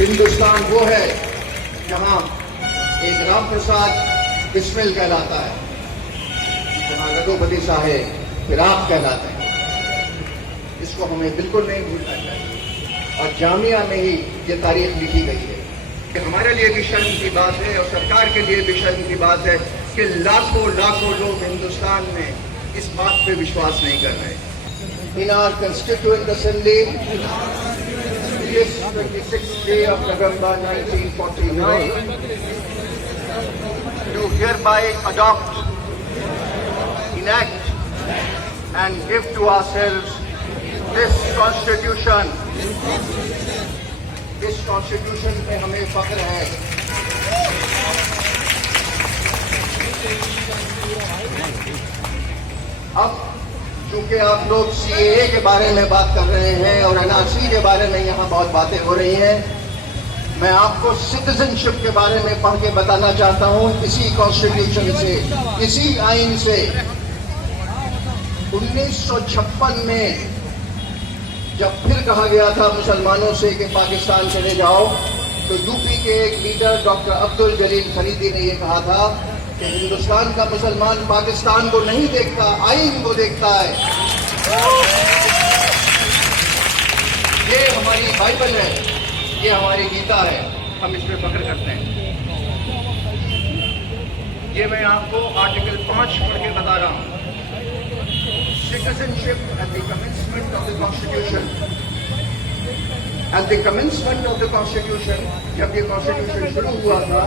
हिंदुस्तान वो है जहां एक राम प्रसाद बिस्मिल कहलाता है, जहां रघुपति साहेब फिराक कहलाते हैं। इसको हमें बिल्कुल नहीं भूलना चाहिए और जामिया में ही ये तारीख लिखी गई है। कि हमारे लिए भी शर्म की बात है और सरकार के लिए भी शर्म की बात है कि लाखों लाखों लोग हिंदुस्तान में इस बात पे विश्वास नहीं कर रहे। In our Constituent Assembly, this 26th day of November 1949, do hereby adopt, enact and give to ourselves this Constitution. इस Constitution पे हमें फख्र है। अब चूंकि आप लोग CAA के बारे में बात कर रहे हैं और NRC के बारे में यहाँ बहुत बातें हो रही हैं, मैं आपको सिटीजनशिप के बारे में पढ़ के बताना चाहता हूँ। इसी कॉन्स्टिट्यूशन से, इसी आइन से 1956 में जब फिर कहा गया था मुसलमानों से कि पाकिस्तान चले जाओ, तो यूपी के एक लीडर डॉक्टर अब्दुल जलील फरीदी ने यह कहा था कि हिंदुस्तान का मुसलमान पाकिस्तान को नहीं देखता, आइन को देखता है। ये हमारी बाइबल है, ये हमारी गीता है, हम इस पर फख्र करते हैं। ये मैं आपको आर्टिकल 5 पढ़ के बता रहा हूँ। Citizenship at the commencement of the Constitution. At the commencement of the Constitution, जब ये Constitution शुरू हुआ था,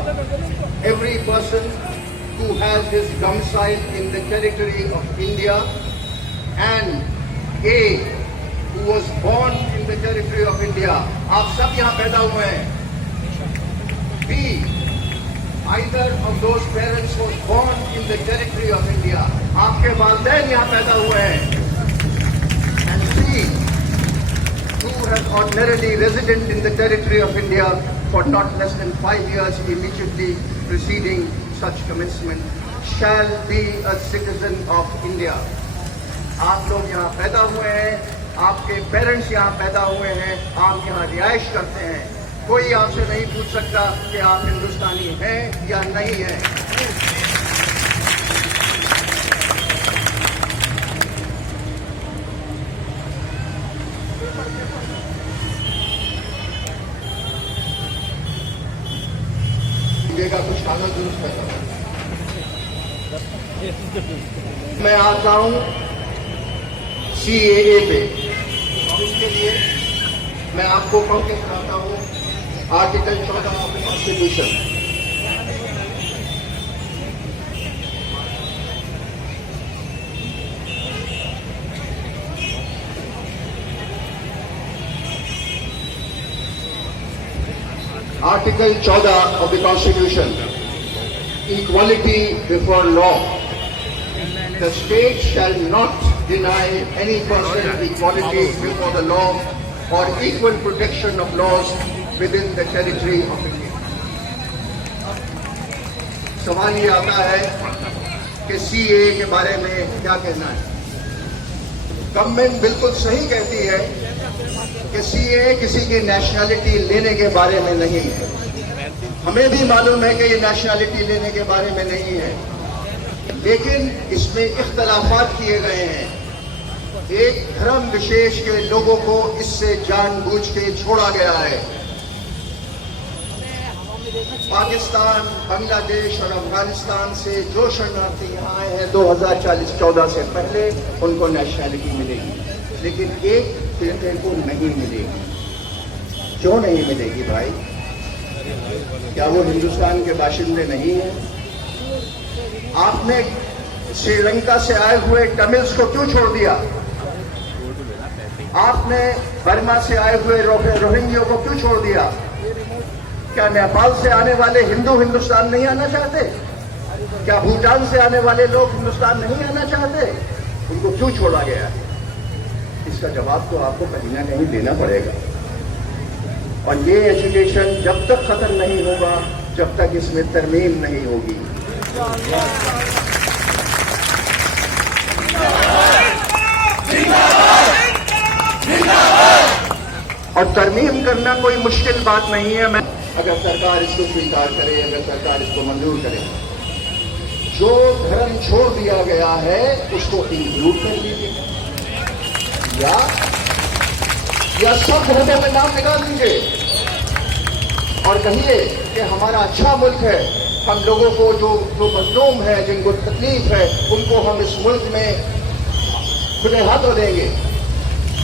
every person who has his domicile in the territory of India and A who was born in the territory of India, आप सब यहाँ पैदा हुए हैं। B, either of those parents was born in the territory of India, आपके वालिदैन यहाँ पैदा हुए हैं। And C, who has ordinarily resident in the territory of India for not less than 5 years immediately preceding such commencement shall be a citizen of India. आप लोग यहाँ पैदा हुए हैं, आपके पेरेंट्स यहाँ पैदा हुए हैं, आप यहाँ रिहाइश करते हैं। कोई आपसे नहीं पूछ सकता कि आप हिंदुस्तानी हैं या नहीं हैं। का कुछ कागज दुरुस्त करता हूं। मैं आता हूं CAA पे, और उसके लिए मैं आपको पढ़ के सुनाता हूं article 14 of the constitution. Article 14 of the Constitution, equality before law. The state shall not deny any person equality before the law or equal protection of laws within the territory of India. सवाल ये आता है कि CAA के बारे में क्या कहना है। गवर्नमेंट बिल्कुल सही कहती है कि CAA किसी की नेशनैलिटी लेने के बारे में नहीं है। हमें भी मालूम है कि ये नेशनैलिटी लेने के बारे में नहीं है, लेकिन इसमें इख्तलाफात किए गए हैं। एक धर्म विशेष के लोगों को इससे जानबूझ के छोड़ा गया है। पाकिस्तान, बांग्लादेश और अफगानिस्तान से जो शरणार्थी यहाँ आए हैं 2014 से पहले, उनको नेशनैलिटी मिलेगी, लेकिन एक फिरके को नहीं मिलेगी। क्यों नहीं मिलेगी भाई? क्या वो हिंदुस्तान के बाशिंदे नहीं हैं? आपने श्रीलंका से आए हुए तमिल्स को क्यों छोड़ दिया? आपने बर्मा से आए हुए रोहिंग्यों को क्यों छोड़ दिया? क्या नेपाल से आने वाले हिंदू हिंदुस्तान नहीं आना चाहते? क्या भूटान से आने वाले लोग हिंदुस्तान नहीं आना चाहते? उनको क्यों छोड़ा गया है? इसका जवाब तो आपको कहीं ना कहीं देना पड़ेगा। और ये एजुकेशन जब तक खत्म नहीं होगा, जब तक इसमें तरमीम नहीं होगी। और तरमीम करना कोई मुश्किल बात नहीं है। मैं अगर सरकार इसको स्वीकार करे, अगर सरकार इसको मंजूर करे, जो धर्म छोड़ दिया गया है उसको इंक्लूड कर लीजिए, या सब धर्मों में नाम निकाल दीजिए और कहिए कि हमारा अच्छा मुल्क है, हम लोगों को जो मजलूम है, जिनको तकलीफ है, उनको हम इस मुल्क में खुले हाथों देंगे।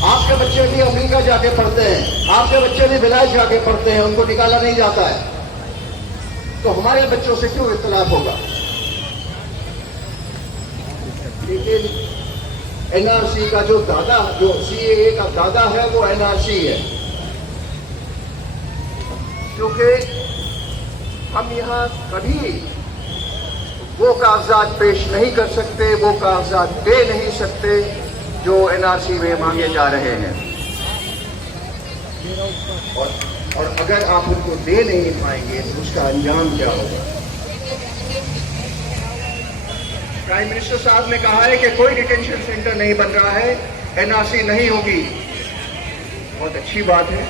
आपके बच्चे भी अमेरिका जाके पढ़ते हैं, आपके बच्चे भी विलायत जाके पढ़ते हैं, उनको निकाला नहीं जाता है, तो हमारे बच्चों से क्यों इख्तिलाफ होगा? लेकिन एनआरसी का जो सीएए का दादा है वो एनआरसी है, क्योंकि हम यहां कभी वो कागजात पेश नहीं कर सकते, वो कागजात दे नहीं सकते जो एनआरसी में मांगे जा रहे हैं। और अगर आप उनको दे नहीं पाएंगे तो उसका अंजाम क्या होगा? प्राइम मिनिस्टर साहब ने कहा है कि कोई डिटेंशन सेंटर नहीं बन रहा है, एनआरसी नहीं होगी। बहुत अच्छी बात है,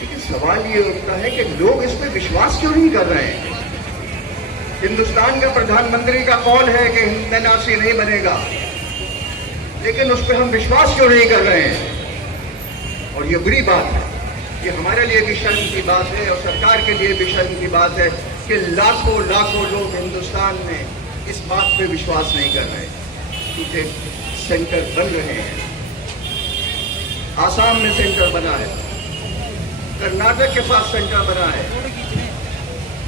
लेकिन सवाल ये उठता है कि लोग इस पर विश्वास क्यों नहीं कर रहे हैं? हिंदुस्तान का प्रधानमंत्री का कौल है कि एनआरसी नहीं बनेगा, लेकिन उस पर हम विश्वास क्यों नहीं कर रहे हैं? और ये बुरी बात है, ये हमारे लिए भी शर्म की बात है और सरकार के लिए भी शर्म की बात है कि लाखों लोग हिंदुस्तान में इस बात पे विश्वास नहीं कर रहे कि सेंटर बन रहे हैं। आसाम में सेंटर बना है, कर्नाटक के पास सेंटर बना है,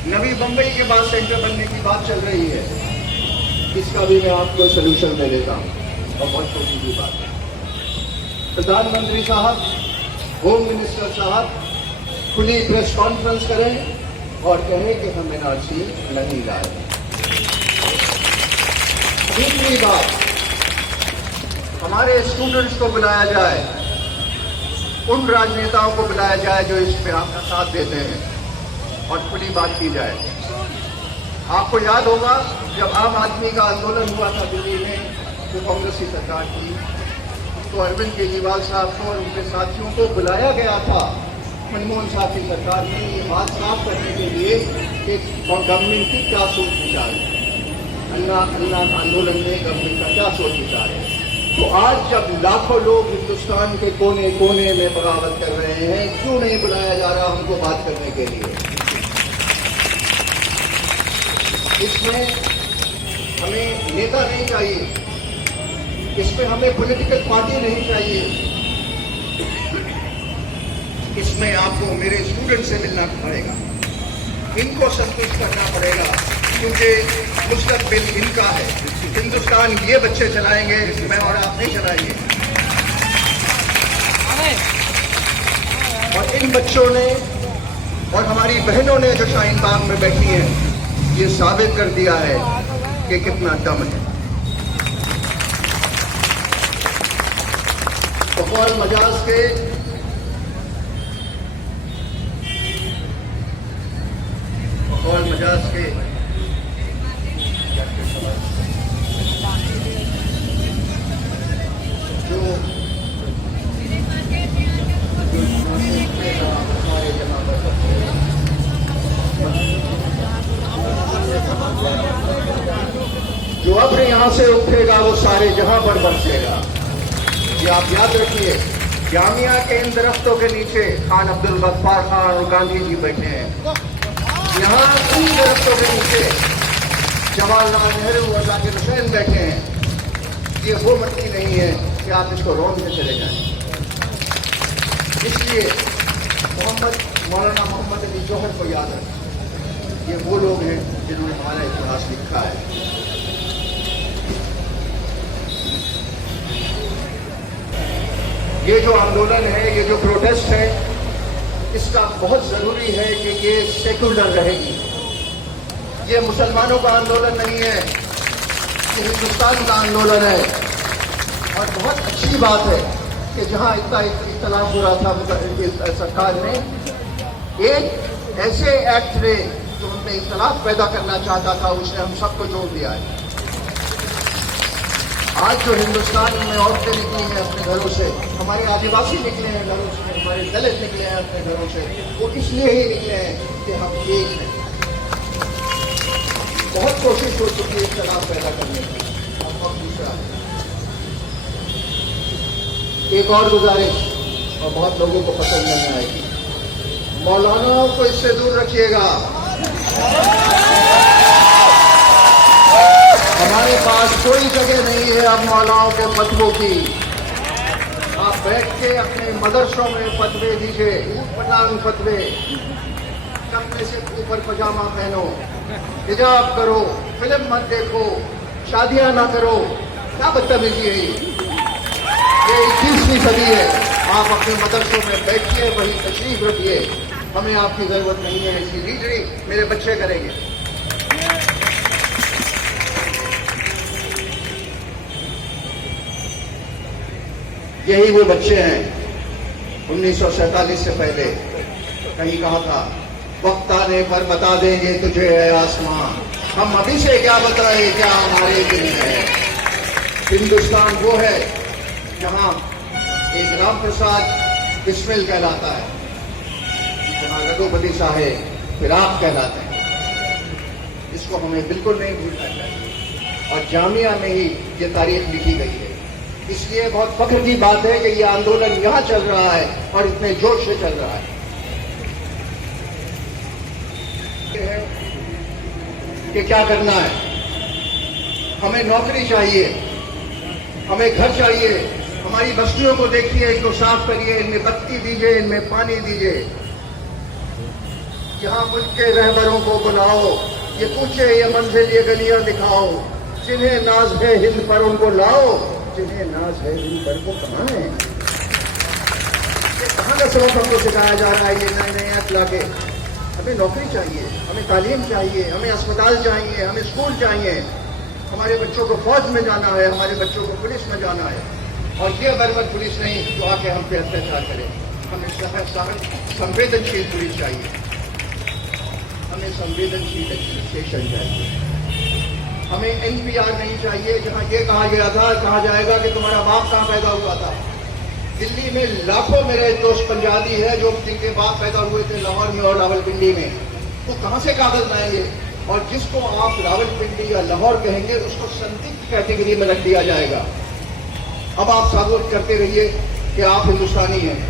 नवी बंबई के पास सेंटर बनने की बात चल रही है। इसका भी मैं आपको सलूशन दे देता हूं। और बहुत छोटी सी बात है, प्रधानमंत्री साहब, होम मिनिस्टर साहब खुली प्रेस कॉन्फ्रेंस करें और कहें कि हम एनआरसी नहीं लाए। दूसरी बात, हमारे स्टूडेंट्स को बुलाया जाए, उन राजनेताओं को बुलाया जाए जो इस पे आपका साथ देते हैं और खुली बात की जाए। आपको याद होगा जब आम आदमी का आंदोलन हुआ था दिल्ली में, जो कांग्रेस की सरकार थी, तो अरविंद केजरीवाल साहब को और उनके साथियों को बुलाया गया था मनमोहन साहब की सरकार ने ये बात साफ करने के लिए कि गवर्नमेंट की क्या सोच विचार है, अन्ना आंदोलन में गवर्नमेंट का क्या सोच विचार है। तो आज जब लाखों लोग हिंदुस्तान के कोने कोने में बगावत कर रहे हैं, क्यों नहीं बुलाया जा रहा उनको बात करने के लिए? इसमें हमें नेता नहीं चाहिए, इसमें हमें पॉलिटिकल पार्टी नहीं चाहिए, इसमें आपको मेरे स्टूडेंट से मिलना पड़ेगा, इनको संतुष्ट करना पड़ेगा, क्योंकि मुस्तकबिल इनका है। हिंदुस्तान ये बच्चे चलाएंगे, मैं और आप नहीं चलाएंगे। और इन बच्चों ने और हमारी बहनों ने जो शाहीन बाग में बैठी हैं, ये साबित कर दिया है कि कितना दम है। बकौल मजाज के जो अब यहां से उठेगा वो सारे जहां पर बरसेगा। ये आप याद रखिए, जामिया के इन दरख्तों के नीचे खान अब्दुल गफ्फार खान और गांधी जी बैठे हैं। यहाँ इन दरख्तों के नीचे जवाहरलाल नेहरू और जाकिर हुसैन बैठे हैं। ये वो मट्टी नहीं है कि आप इसको रोन में चले जाएं। इसलिए मौलाना मोहम्मद अली जौहर को याद रखें, ये वो लोग हैं जिन्होंने हमारा इतिहास लिखा है। ये जो आंदोलन है, ये जो प्रोटेस्ट है, इसका बहुत जरूरी है कि ये सेकुलर रहेगी। ये मुसलमानों का आंदोलन नहीं है, ये हिंदुस्तान का आंदोलन है। और बहुत अच्छी बात है कि जहां इतना इख्तलाफ हो रहा था, सरकार ने एक ऐसे एक्ट ने जो उनमें इख्तलाफ पैदा करना चाहता था, उसने हम सबको जोड़ दिया है। आज जो हिंदुस्तान में औरतें निकली हैं अपने घरों से, हमारे आदिवासी निकले हैं घरों से, हमारे दलित निकले हैं अपने घरों से, वो इसलिए ही निकले हैं कि हम एक हैं। बहुत कोशिश हो चुकी है इख्तिलाफ पैदा करने की। और दूसरा एक और गुजारिश, और बहुत लोगों को पसंद नहीं आएगी, मौलानाओं को इससे दूर रखिएगा। हमारे पास कोई जगह नहीं है अब मौलानाओं के फतवों की। आप बैठ के अपने मदरसों में फतवे दीजिए, ऊटपटांग फतवे, कपड़े से ऊपर पजामा पहनो, हिजाब करो, फिल्म मत देखो, शादियां ना करो। क्या बदतमीजी है ये 21वीं सदी है। आप अपने मदरसों में बैठिए, वही तशरीफ रखिए। हमें आपकी जरूरत नहीं है, इसकी लीडरी मेरे बच्चे करेंगे। यही वो बच्चे हैं 1947 से पहले कहीं कहा था, वक्त आने पर बता देंगे तुझे है आसमां। हम अभी से क्या बताएं क्या हमारे दिल है। हिंदुस्तान वो है जहां एक राम प्रसाद बिस्मिल कहलाता है, जहां रघुपति साहेब फिराक कहलाते हैं। इसको हमें बिल्कुल नहीं भूलना चाहिए। और जामिया में ही ये तारीख लिखी गई है। इसलिए बहुत फख्र की बात है कि ये आंदोलन यहां चल रहा है और इतने जोश से चल रहा है। कि क्या करना है, हमें नौकरी चाहिए, हमें घर चाहिए। हमारी बस्तियों को देखिए, इनको साफ करिए, इनमें बत्ती दीजिए, इनमें पानी दीजिए। यहाँ मुल्क के रहबरों को बुलाओ, ये पूछे, ये मंजिल, ये गलियां दिखाओ। जिन्हें नाज है हिंद पर उनको लाओ, जिन्हें नाज है हिंद पर वो कहाँ है। कहाँ का सबक हमको सिखाया जा रहा है ये नए नए ऐप लाके। हमें नौकरी चाहिए, हमें तालीम चाहिए, हमें अस्पताल चाहिए, हमें स्कूल चाहिए। हमारे बच्चों को फौज में जाना है, हमारे बच्चों को पुलिस में जाना है। और ये बर्बर पुलिस नहीं जो आके हम पे अत्याचार करे। हमें संवेदनशील पुलिस चाहिए, हमें संवेदनशील एडमिनिस्ट्रेशन चाहिए। हमें NPR नहीं चाहिए जहां ये कहा गया था, कहा जाएगा कि तुम्हारा बाप कहां पैदा हुआ था। दिल्ली में लाखों मेरे दोस्त पंजाबी है जो जिनके बाप पैदा हुए थे लाहौर में और रावलपिंडी में, वो कहां से कागज लाएंगे। और जिसको आप रावलपिंडी या लाहौर कहेंगे उसको संदिग्ध कैटेगरी में रख दिया जाएगा। अब आप साबित करते रहिए कि आप हिंदुस्तानी हैं।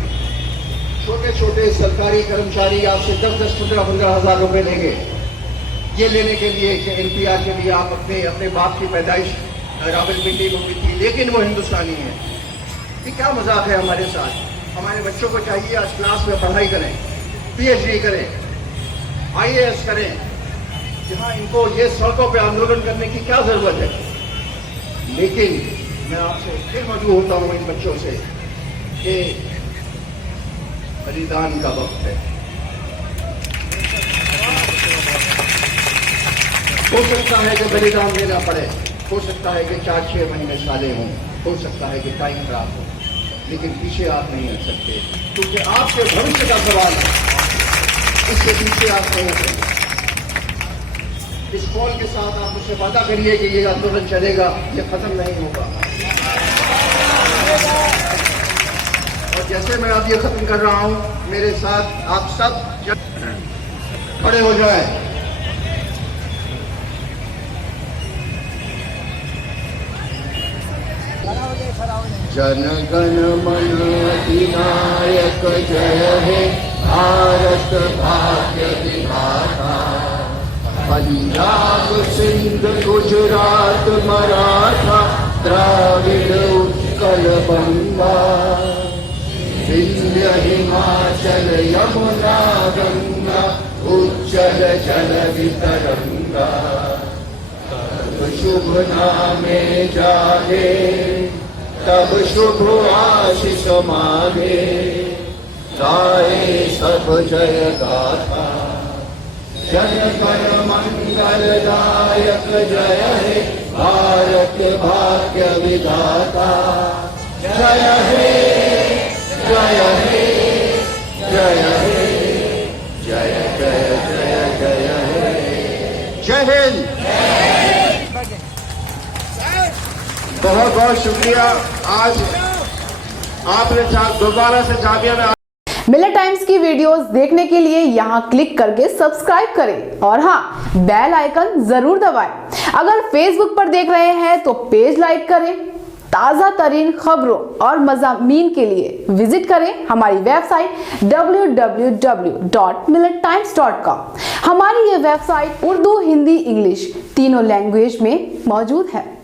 छोटे छोटे सरकारी कर्मचारी आपसे 10-10, 15-15 हजार रुपए लेंगे ये लेने के लिए कि NPR के लिए आप अपने बाप की पैदाइश रावलपिंडी में हुई थी, लेकिन वो हिंदुस्तानी है। ये क्या मजाक है हमारे साथ। हमारे बच्चों को चाहिए आज क्लास में पढ़ाई करें, PhD करें, IAS करें, जहां इनको ये सड़कों पे आंदोलन करने की क्या जरूरत है। लेकिन मैं आपसे फिर मजबूर होता हूं इन बच्चों से कि बलिदान का वक्त है। हो सकता है कि बलिदान देना पड़े, हो सकता है कि 4-6 महीने साले हों, हो सकता है कि टाइम खराब हो, लेकिन पीछे आप नहीं हट सकते क्योंकि आपके भविष्य का सवाल है। इससे पीछे आप नहीं हट सकते। इस कॉल के साथ आप मुझसे वादा करिए कि ये आंदोलन चलेगा, ये खत्म नहीं होगा। और जैसे मैं अब ये खत्म कर रहा हूं, मेरे साथ आप सब खड़े हो जाएं। जन गण मन अधिनायक जय हे भारत भाग्य विधाता। पंजाब सिंध गुजरात मराठा द्राविड़ उत्कल बंगा। विंध्य हिमाचल यमुना गंगा उज्जल जल वितरंगा। शुभ नामे जागे तब शुभ आशीष मांगे। गाए सब जय गाथा जन गण मंगलदायक जय हे भारत भाग्य विधाता। जय हे जय हे जय हे जय जय जय जय हे। जय हिंद। बहुत बहुत शुक्रिया। आज आपने दोबारा से जामिया में मिलत टाइम्स की वीडियोस देखने के लिए यहां क्लिक करके सब्सक्राइब करें और हाँ, बेल आइकन जरूर दबाएं। अगर फेसबुक पर देख रहे हैं तो पेज लाइक करें। ताज़ा तरीन खबरों और मज़ामीन के लिए विजिट करें हमारी वेबसाइट www.millettimes.com। हमारी ये वेबसाइट उर्दू, हिंदी, इंग्लिश तीनों लैंग्वेज में मौजूद है।